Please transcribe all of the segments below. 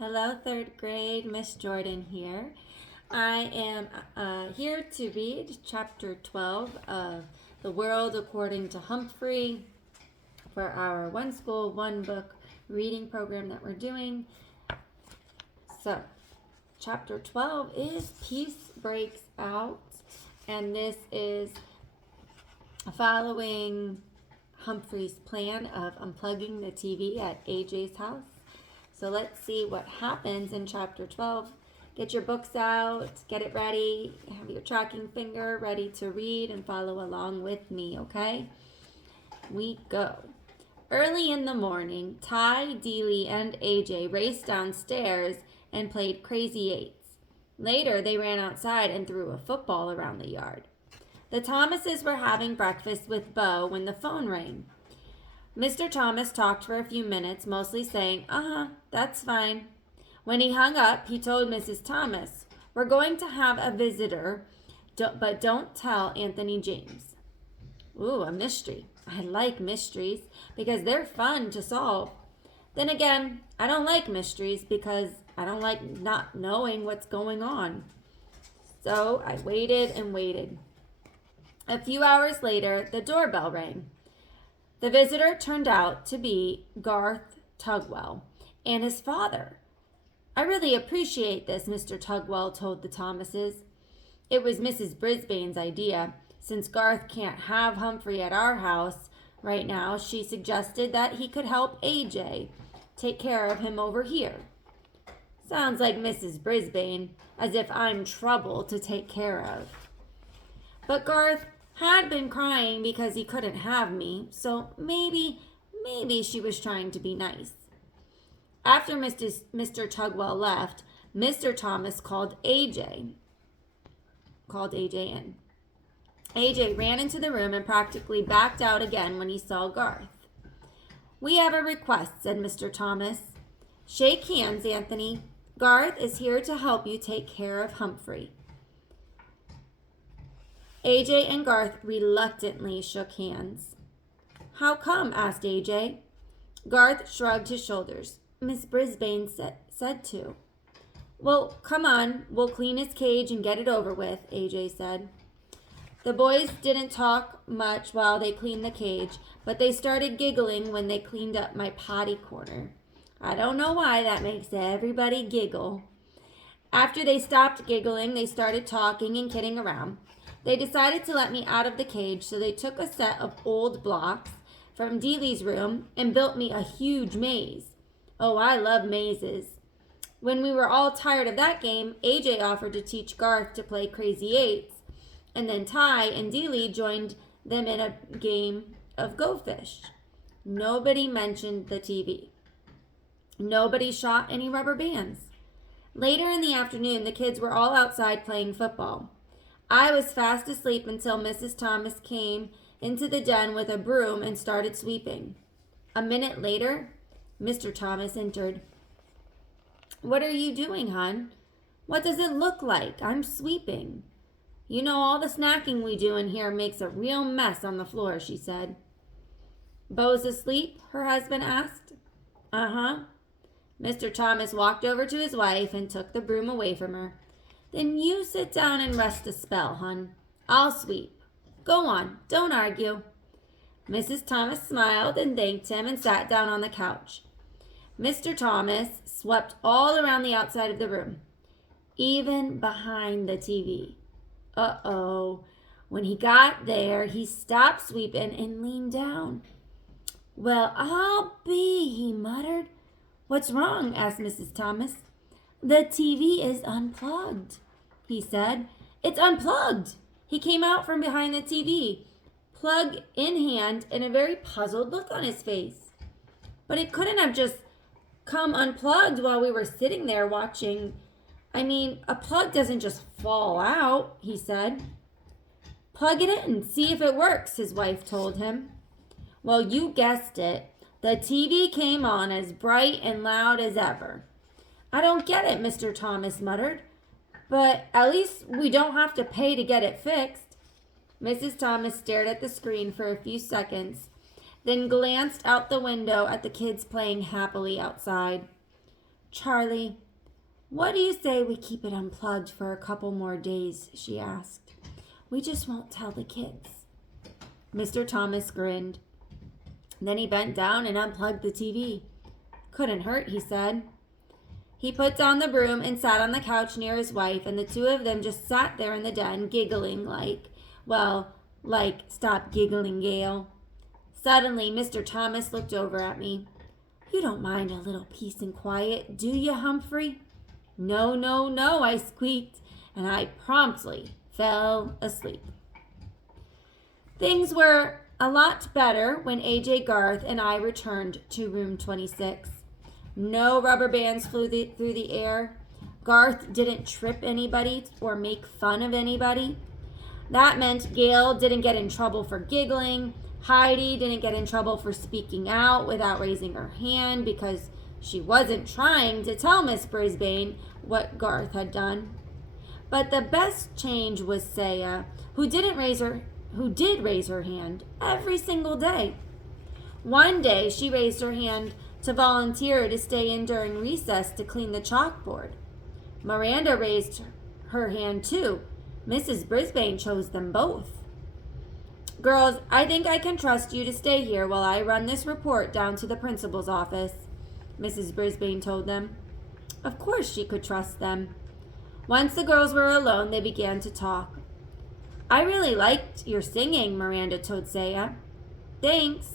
Hello, third grade. Miss Jordan here. I am here to read chapter 12 of The World According to Humphrey for our One School, One Book reading program that we're doing. So, chapter 12 is Peace Breaks Out, and this is following Humphrey's plan of unplugging the TV at AJ's house. So let's see what happens in chapter 12. Get your books out, get it ready, have your tracking finger ready to read and follow along with me, okay? We go. Early in the morning, Ty, Dealey, and AJ raced downstairs and played Crazy Eights. Later, they ran outside and threw a football around the yard. The Thomases were having breakfast with Bo when the phone rang. Mr. Thomas talked for a few minutes, mostly saying, that's fine. When he hung up, he told Mrs. Thomas, "We're going to have a visitor, but don't tell Anthony James." Ooh, a mystery. I like mysteries because they're fun to solve. Then again, I don't like mysteries because I don't like not knowing what's going on. So I waited and waited. A few hours later, the doorbell rang. The visitor turned out to be Garth Tugwell and his father. "I really appreciate this," Mr. Tugwell told the Thomases. "It was Mrs. Brisbane's idea. Since Garth can't have Humphrey at our house right now, she suggested that he could help AJ take care of him over here." Sounds like Mrs. Brisbane, as if I'm trouble to take care of. But Garth had been crying because he couldn't have me, so maybe she was trying to be nice. After Mr. Tugwell left, Mr. Thomas called AJ in. AJ ran into the room and practically backed out again when he saw Garth. "We have a request," said Mr. Thomas. "Shake hands, Anthony. Garth is here to help you take care of Humphrey." AJ and Garth reluctantly shook hands. "How come?" asked AJ. Garth shrugged his shoulders. "Miss Brisbane said to." "Well, come on, we'll clean his cage and get it over with," AJ said. The boys didn't talk much while they cleaned the cage, but they started giggling when they cleaned up my potty corner. I don't know why that makes everybody giggle. After they stopped giggling, they started talking and kidding around. They decided to let me out of the cage, so they took a set of old blocks from Dealey's room and built me a huge maze. Oh, I love mazes. When we were all tired of that game, AJ offered to teach Garth to play Crazy Eights, and then Ty and Dealey joined them in a game of Go Fish. Nobody mentioned the TV. Nobody shot any rubber bands. Later in the afternoon, the kids were all outside playing football. I was fast asleep until Mrs. Thomas came into the den with a broom and started sweeping. A minute later, Mr. Thomas entered. "What are you doing, hon?" "What does it look like? I'm sweeping." "You know all the snacking we do in here makes a real mess on the floor," she said. "Bo's asleep?" her husband asked. "Uh-huh." Mr. Thomas walked over to his wife and took the broom away from her. "Then you sit down and rest a spell, hon. I'll sweep. Go on, don't argue." Mrs. Thomas smiled and thanked him and sat down on the couch. Mr. Thomas swept all around the outside of the room, even behind the TV. Uh-oh. When he got there, he stopped sweeping and leaned down. "Well, I'll be," he muttered. "What's wrong?" asked Mrs. Thomas. "The TV is unplugged," he said. "It's unplugged." He came out from behind the TV, plug in hand, and a very puzzled look on his face. "But it couldn't have just come unplugged while we were sitting there watching. A plug doesn't just fall out," he said. "Plug it in, see if it works," his wife told him. Well, you guessed it. The TV came on as bright and loud as ever. "I don't get it," Mr. Thomas muttered. "But at least we don't have to pay to get it fixed." Mrs. Thomas stared at the screen for a few seconds, then glanced out the window at the kids playing happily outside. Charlie, what do you say we keep it unplugged for a couple more days? She asked. We just won't tell the kids. Mr. Thomas grinned. Then he bent down and unplugged the TV. Couldn't hurt, he said. He put down the broom and sat on the couch near his wife, and the two of them just sat there in the den, giggling like, stop giggling, Gail. Suddenly, Mr. Thomas looked over at me. You don't mind a little peace and quiet, do you, Humphrey? No, no, no, I squeaked, and I promptly fell asleep. Things were a lot better when AJ, Garth, and I returned to room 26. No rubber bands flew through the air. Garth didn't trip anybody or make fun of anybody. That meant Gail didn't get in trouble for giggling. Heidi didn't get in trouble for speaking out without raising her hand because she wasn't trying to tell Miss Brisbane what Garth had done. But the best change was Saya, who did raise her hand every single day. One day she raised her hand to volunteer to stay in during recess to clean the chalkboard. Miranda raised her hand too. Mrs. Brisbane chose them both. Girls, I think I can trust you to stay here while I run this report down to the principal's office, Mrs. Brisbane told them. Of course she could trust them. Once the girls were alone, they began to talk. I really liked your singing, Miranda told Saya. Thanks.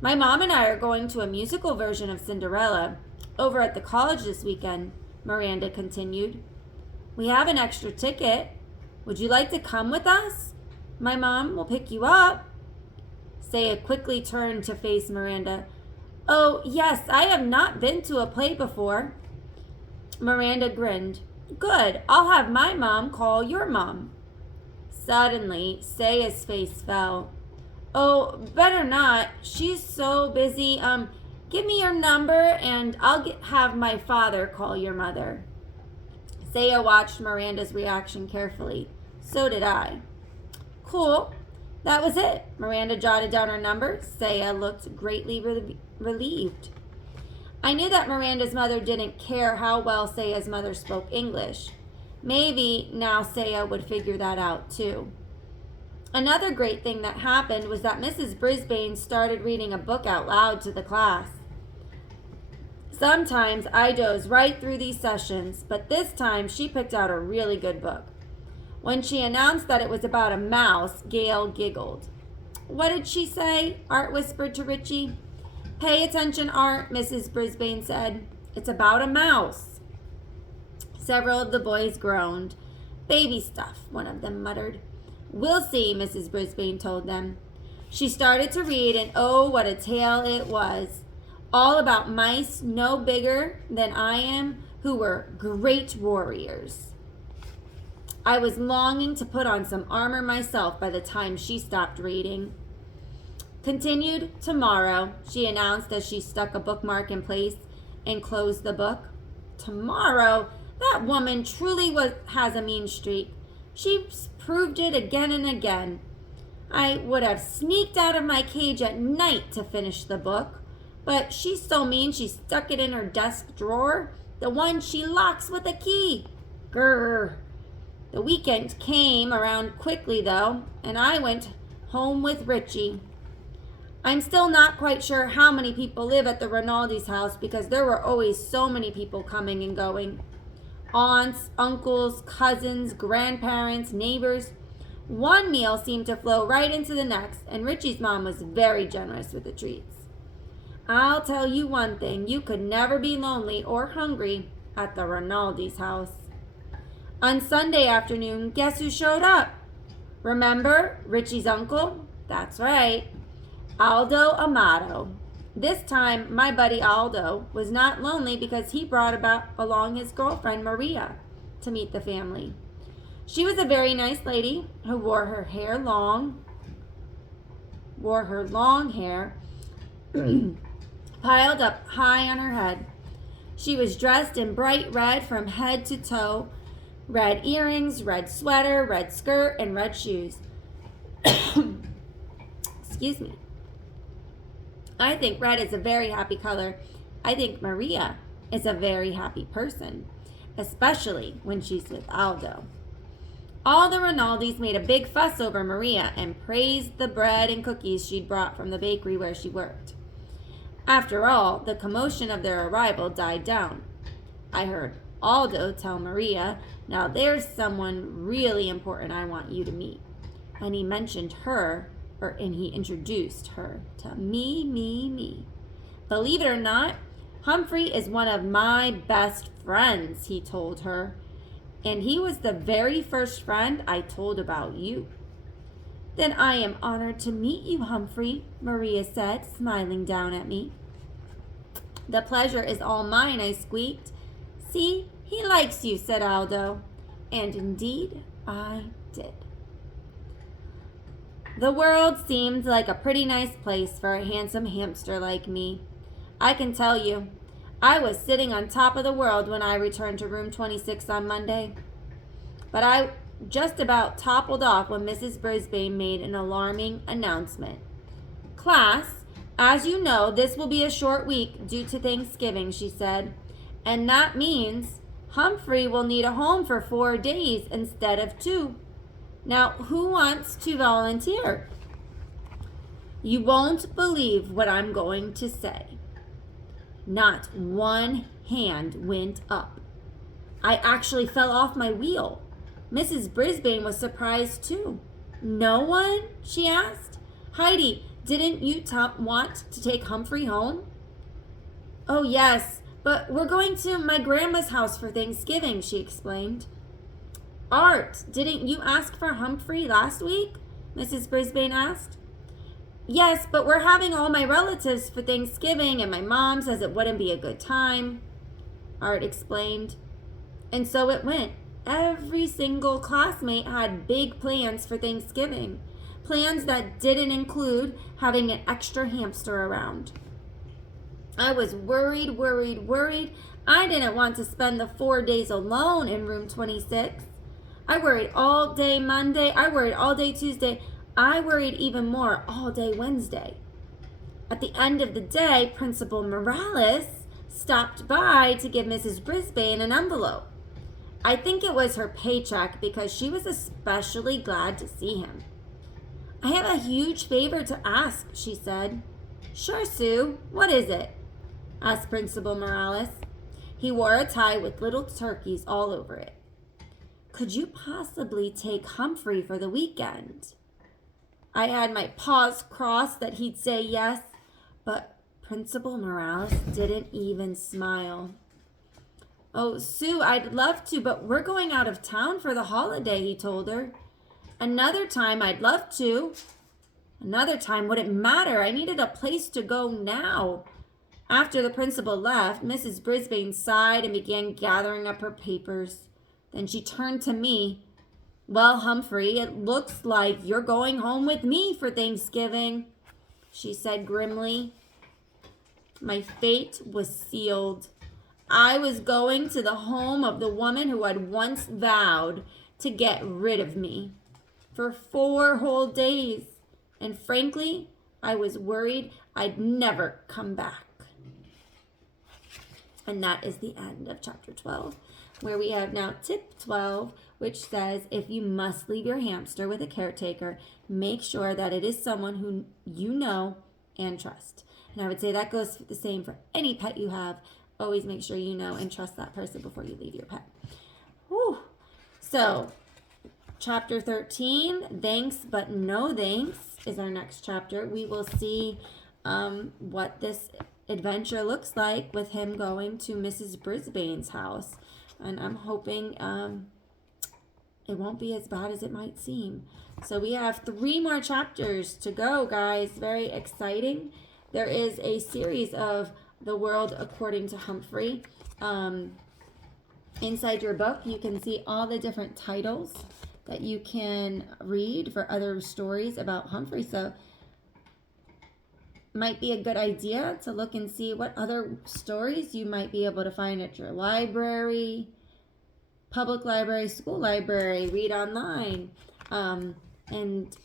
My mom and I are going to a musical version of Cinderella over at the college this weekend, Miranda continued. We have an extra ticket. Would you like to come with us? My mom will pick you up. Saya quickly turned to face Miranda. Oh, yes, I have not been to a play before. Miranda grinned. Good, I'll have my mom call your mom. Suddenly, Saya's face fell. Oh, better not. She's so busy. Give me your number and I'll have my father call your mother. Saya watched Miranda's reaction carefully. So did I. Cool. That was it. Miranda jotted down her number. Saya looked greatly relieved. I knew that Miranda's mother didn't care how well Saya's mother spoke English. Maybe now Saya would figure that out too. Another great thing that happened was that Mrs. Brisbane started reading a book out loud to the class. Sometimes I doze right through these sessions, but this time she picked out a really good book. When she announced that it was about a mouse, Gail giggled. What did she say? Art whispered to Richie. Pay attention, Art, Mrs. Brisbane said. It's about a mouse. Several of the boys groaned. Baby stuff, one of them muttered. We'll see, Mrs. Brisbane told them. She started to read, and oh, what a tale it was. All about mice no bigger than I am, who were great warriors. I was longing to put on some armor myself by the time she stopped reading. Continued tomorrow, she announced as she stuck a bookmark in place and closed the book. Tomorrow? That woman truly has a mean streak. She's proved it again and again. I would have sneaked out of my cage at night to finish the book, but she's so mean she stuck it in her desk drawer, the one she locks with a key. Grrr. The weekend came around quickly, though, and I went home with Richie. I'm still not quite sure how many people live at the Rinaldi's house because there were always so many people coming and going. Aunts, uncles, cousins, grandparents, neighbors. One meal seemed to flow right into the next, and Richie's mom was very generous with the treats. I'll tell you one thing, you could never be lonely or hungry at the Rinaldi's house. On Sunday afternoon, guess who showed up? Remember Richie's uncle? That's right, Aldo Amato. This time, my buddy Aldo was not lonely because he brought along his girlfriend Maria to meet the family. She was a very nice lady who wore her long hair piled up high on her head. She was dressed in bright red from head to toe, red earrings, red sweater, red skirt, and red shoes. Excuse me. I think red is a very happy color. I think Maria is a very happy person, especially when she's with Aldo. All the Rinaldis made a big fuss over Maria and praised the bread and cookies she'd brought from the bakery where she worked. After all, the commotion of their arrival died down. I heard Aldo tell Maria, "Now there's someone really important I want you to meet." And he mentioned her, and he introduced her to me. Believe it or not, Humphrey is one of my best friends, he told her. And he was the very first friend I told about you. Then I am honored to meet you, Humphrey, Maria said, smiling down at me. The pleasure is all mine, I squeaked. See, he likes you, said Aldo. And indeed, I did. The world seemed like a pretty nice place for a handsome hamster like me. I can tell you, I was sitting on top of the world when I returned to room 26 on Monday. But I just about toppled off when Mrs. Brisbane made an alarming announcement. Class, as you know, this will be a short week due to Thanksgiving, she said. And that means Humphrey will need a home for 4 days instead of 2. Now, who wants to volunteer? You won't believe what I'm going to say. Not one hand went up. I actually fell off my wheel. Mrs. Brisbane was surprised too. No one? She asked. Heidi, didn't you want to take Humphrey home? Oh, yes, but we're going to my grandma's house for Thanksgiving, she explained. Art, didn't you ask for Humphrey last week? Mrs. Brisbane asked. Yes, but we're having all my relatives for Thanksgiving, and my mom says it wouldn't be a good time, Art explained. And so it went. Every single classmate had big plans for Thanksgiving, plans that didn't include having an extra hamster around. I was worried. I didn't want to spend the 4 days alone in room 26. I worried all day Monday. I worried all day Tuesday. I worried even more all day Wednesday. At the end of the day, Principal Morales stopped by to give Mrs. Brisbane an envelope. I think it was her paycheck because she was especially glad to see him. I have a huge favor to ask, she said. Sure, Sue. What is it? Asked Principal Morales. He wore a tie with little turkeys all over it. Could you possibly take Humphrey for the weekend? I had my paws crossed that he'd say yes, but Principal Morales didn't even smile. Oh, Sue, I'd love to, but we're going out of town for the holiday, he told her. Another time I'd love to. Another time wouldn't matter. I needed a place to go now. After the principal left, Mrs. Brisbane sighed and began gathering up her papers. Then she turned to me. Well, Humphrey, it looks like you're going home with me for Thanksgiving, she said grimly. My fate was sealed. I was going to the home of the woman who had once vowed to get rid of me for 4 whole days. And frankly, I was worried I'd never come back. And that is the end of chapter 12, where we have now tip 12, which says if you must leave your hamster with a caretaker, make sure that it is someone who you know and trust. And I would say that goes the same for any pet you have. Always make sure you know and trust that person before you leave your pet. Whew. So, chapter 13, Thanks But No Thanks, is our next chapter. We will see what this adventure looks like with him going to Mrs. Brisbane's house. And I'm hoping it won't be as bad as it might seem. So we have 3 more chapters to go, guys. Very exciting. There is a series of The World According to Humphrey. Inside your book, you can see all the different titles that you can read for other stories about Humphrey. So might be a good idea to look and see what other stories you might be able to find at your library, public library, school library, read online, and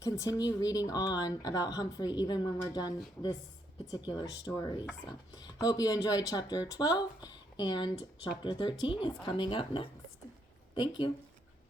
continue reading on about Humphrey even when we're done this particular story. So, hope you enjoyed chapter 12, and chapter 13 is coming up next. Thank you.